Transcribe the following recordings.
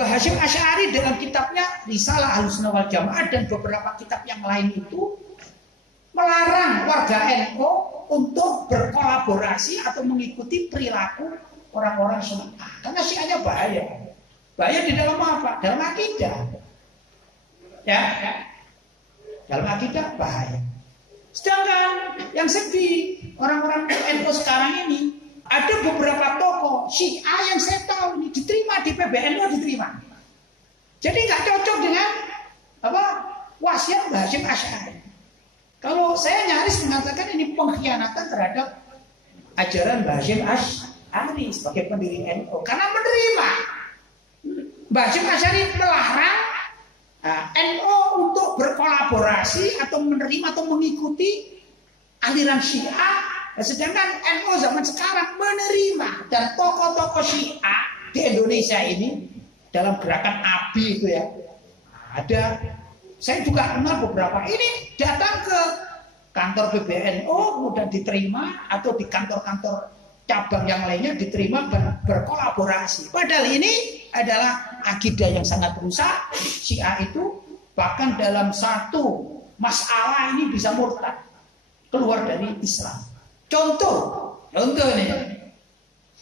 Mbah Hasyim Asy'ari dalam kitabnya Risalah Ahlussunnah wal Jamaah dan beberapa kitab yang lain itu melarang warga NU untuk berkolaborasi atau mengikuti perilaku orang-orang Syiah. Karena Syiahnya bahaya. Bahaya di dalam apa? Dalam akidah. Ya. Dalam akidah bahaya. Sedangkan yang sedih orang-orang NU sekarang ini, ada beberapa tokoh Syiah yang saya tahu ini diterima di PBNU, diterima. Jadi nggak cocok dengan apa wasiat Mbah Hasyim Asy'ari. Kalau saya nyaris mengatakan ini pengkhianatan terhadap ajaran Mbah Hasyim Asy'ari sebagai pendiri NU, karena menerima Mbah Hasyim Asy'ari melarang NU untuk berkolaborasi atau menerima atau mengikuti aliran Syiah. Sedangkan NU zaman sekarang menerima, dan tokoh-tokoh Syiah di Indonesia ini dalam gerakan ABI itu ya, ada, saya juga kenal beberapa ini datang ke kantor PBNU kemudian diterima, atau di kantor-kantor cabang yang lainnya diterima dan berkolaborasi. Padahal ini adalah akidah yang sangat rusak. Syiah itu bahkan dalam satu masalah ini bisa murtad, keluar dari Islam. Contoh nih,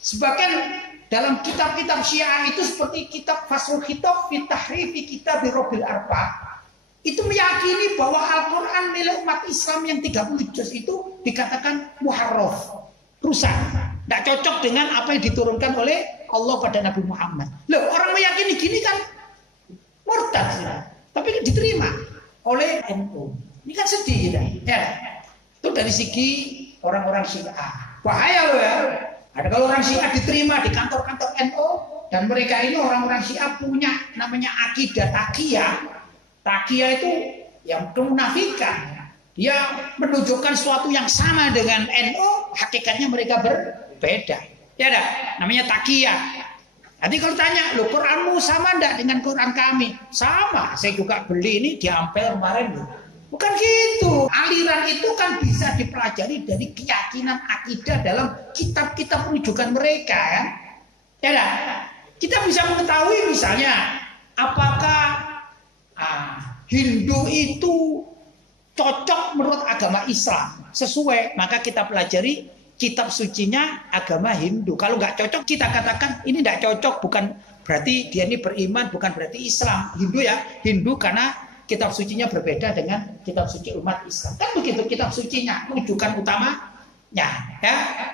sebagian dalam kitab-kitab Syiah itu seperti kitab Faslul Khitab fi Tahrifi Kitab Rabbil Arbab, itu meyakini bahwa Al-Quran milik umat Islam yang 30 juz itu dikatakan muharraf, rusak, tidak cocok dengan apa yang diturunkan oleh Allah pada Nabi Muhammad. Loh, orang meyakini gini kan murtad, tapi diterima oleh NU. Ini kan sedih ya. Itu dari segi orang-orang Syiah. Bahaya loh ya. Ada kalau orang Syiah diterima di kantor-kantor NU, dan mereka ini orang-orang Syiah punya namanya akidah taqiyah. Taqiyah itu yang kemunafikan. Dia menunjukkan sesuatu yang sama dengan NU, hakikatnya mereka berbeda. Ya dah, namanya taqiyah. Nanti kalau tanya, "Loh, Quranmu sama enggak dengan Quran kami?" Sama, saya juga beli ini di Ampel kemarin loh. Bukan gitu. Aliran itu kan bisa dipelajari dari keyakinan akidah dalam kitab-kitab rujukan mereka kan. Ya dah. Kita bisa mengetahui misalnya apakah Hindu itu cocok menurut agama Islam sesuai, maka kita pelajari kitab sucinya agama Hindu. Kalau nggak cocok kita katakan ini nggak cocok, bukan berarti dia ini beriman, bukan berarti Islam. Hindu ya, Hindu karena kitab sucinya berbeda dengan kitab suci umat Islam. Kan begitu kitab sucinya, rujukan utamanya ya,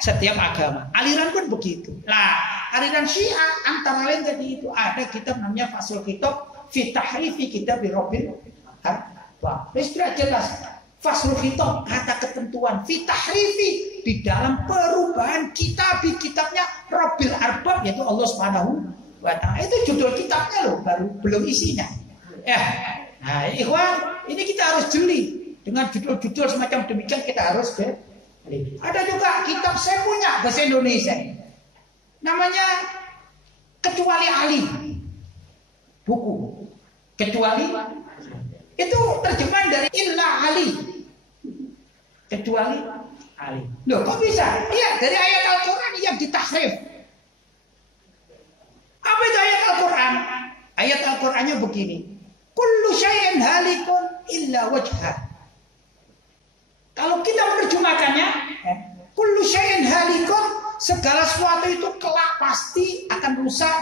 setiap agama. Aliran pun begitu. Nah, aliran Syiah antara lain tadi itu ada kitab namanya Faslul Khitab fi Tahrifi Kitab Rabbil Arbab. Sudah jelas. Faslul Khitab kata ketentuan fi tahrifi, di dalam perubahan kitabnya Rabbil Arbab, yaitu Allah Subhanahu wa Ta'ala. Itu judul kitabnya loh, baru belum isinya. Ya. Nah, ikhwan, ini kita harus jeli dengan judul-judul semacam demikian, kita harus beli. Ada juga kitab saya punya bahasa Indonesia, namanya Kecuali Ali, buku Kecuali, itu terjemahan dari Illa Ali, kecuali Ali. Loh, kok bisa? Iya, dari ayat Al-Quran yang ditahrif. Apa itu ayat Al-Quran? Ayat Al-Qurannya begini, kullu syai'in halikun illa wajhah. Kalau kita menerjemahkannya, kullu syai'in halikun, segala sesuatu itu kelak pasti akan rusak,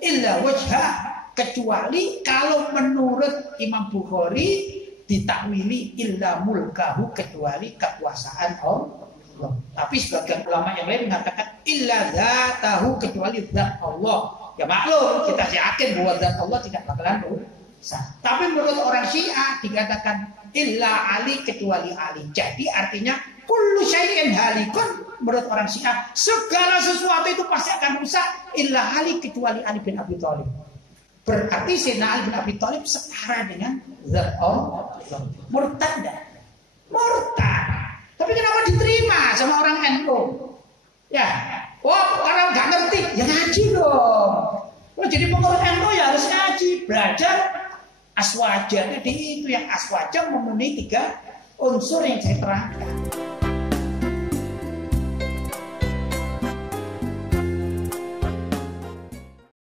illa wajhah, kecuali kalau menurut Imam Bukhari ditakwili illa mulkahu, kecuali kekuasaan Allah. Tapi sebagian ulama yang lain mengatakan illa dzatahu, kecuali zat Allah. Ya maklum, kita yakin bahwa zat Allah tidak bakalan rusak. Tapi menurut orang Syiah dikatakan illa Ali, kecuali Ali. Jadi artinya kullu syai'in halikun, menurut orang Syiah segala sesuatu itu pasti akan rusak illa Ali, kecuali Ali bin Abi Thalib. Berarti Sayyidina Ali bin Abi Thalib setara dengan zat Allah. Murtad dah. Murtad. Tapi kenapa diterima sama orang NU? Ya, orang nggak ngerti, ya ngaji dong. Jadi pengurus NU ya harus ngaji, belajar aswaja. Jadi itu yang aswaja memenuhi 3 unsur yang saya terangkan.